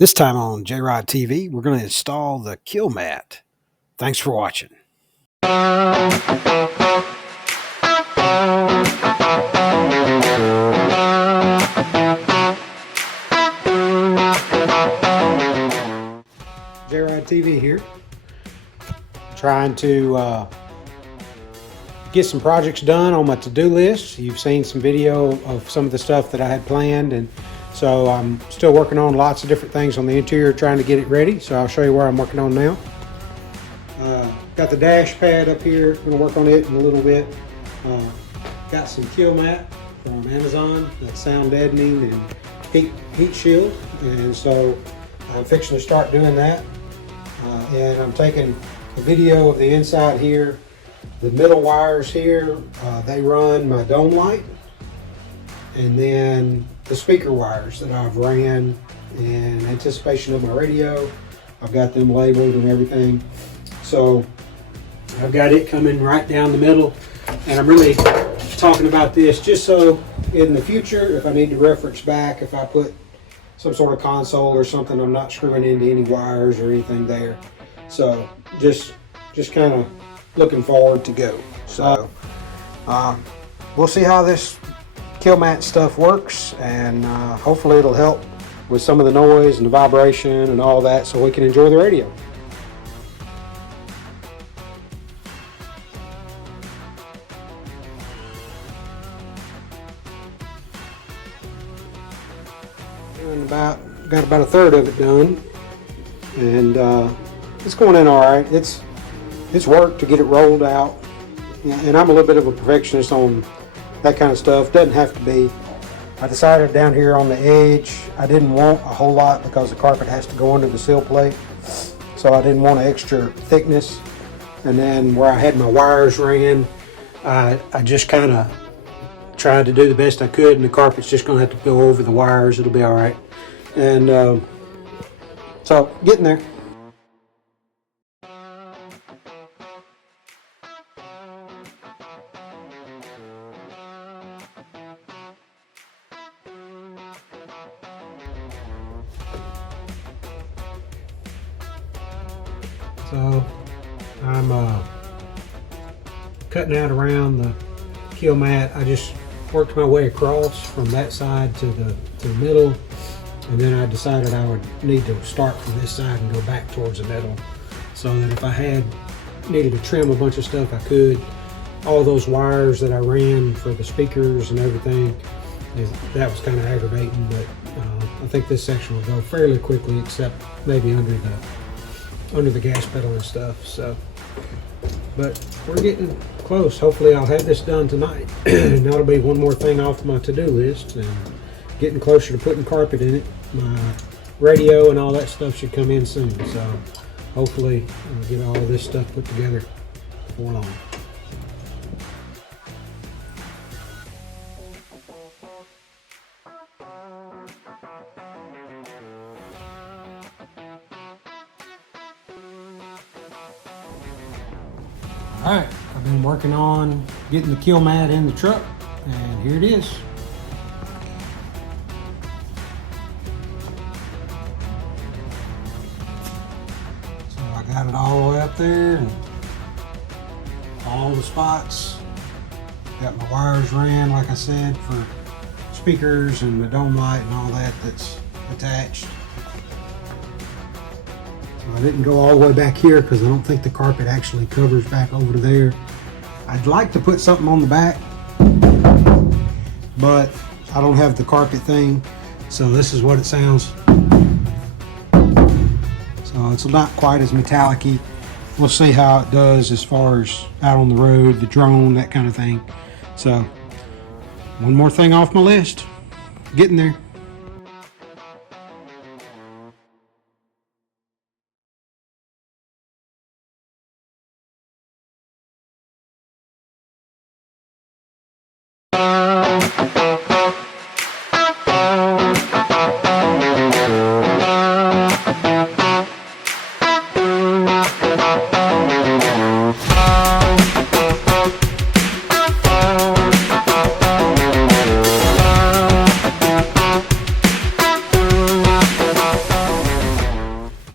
This time on J-RodTV, we're going to install the Kilmat. Thanks for watching. J-RodTV here. Trying to get some projects done on my to-do list. You've seen some video of some of the stuff that I had planned, and so I'm still working on lots of different things on the interior, trying to get it ready. So I'll show you where I'm working on now. Got the dash pad up here. Going to work on it in a little bit. Got some Kilmat from Amazon, that's sound deadening and heat shield, and so I'm fixing to start doing that. And I'm taking a video of the inside here. The middle wires here, they run my dome light, and then the speaker wires that I've ran in anticipation of my radio. I've got them labeled and everything. So I've got it coming right down the middle, and I'm really talking about this just so in the future, if I need to reference back, if I put some sort of console or something, I'm not screwing into any wires or anything there. So just kind of looking forward to go. So we'll see how this Kilmat stuff works, and hopefully it'll help with some of the noise and the vibration and all that, so we can enjoy the radio. And got about a third of it done, and it's going in all right. It's work to get it rolled out, and I'm a little bit of a perfectionist on that kind of stuff. Doesn't have to be. I decided down here on the edge, I didn't want a whole lot because the carpet has to go under the sill plate, so I didn't want an extra thickness. And then where I had my wires ran, I just kind of tried to do the best I could, and the carpet's just going to have to go over the wires. It'll be all right. And so getting there. So I'm cutting out around the Kilmat. I just worked my way across from that side to the middle, and then I decided I would need to start from this side and go back towards the middle, so that if I needed to trim a bunch of stuff, I could. All those wires that I ran for the speakers and everything, that was kind of aggravating, but I think this section will go fairly quickly, except maybe under the gas pedal and stuff. So, but we're getting close. Hopefully I'll have this done tonight. And that'll be one more thing off my to-do list, and getting closer to putting carpet in it. My radio and all that stuff should come in soon, so hopefully I'll get all of this stuff put together before long. Alright, I've been working on getting the Kilmat in the truck, and here it is. So I got it all the way up there, and all the spots. Got my wires ran, like I said, for speakers and the dome light and all that that's attached. I didn't go all the way back here because I don't think the carpet actually covers back over to there. I'd like to put something on the back, but I don't have the carpet thing, so this is what it sounds. So it's not quite as metallic-y. We'll see how it does as far as out on the road, the drone, that kind of thing. So one more thing off my list. Getting there.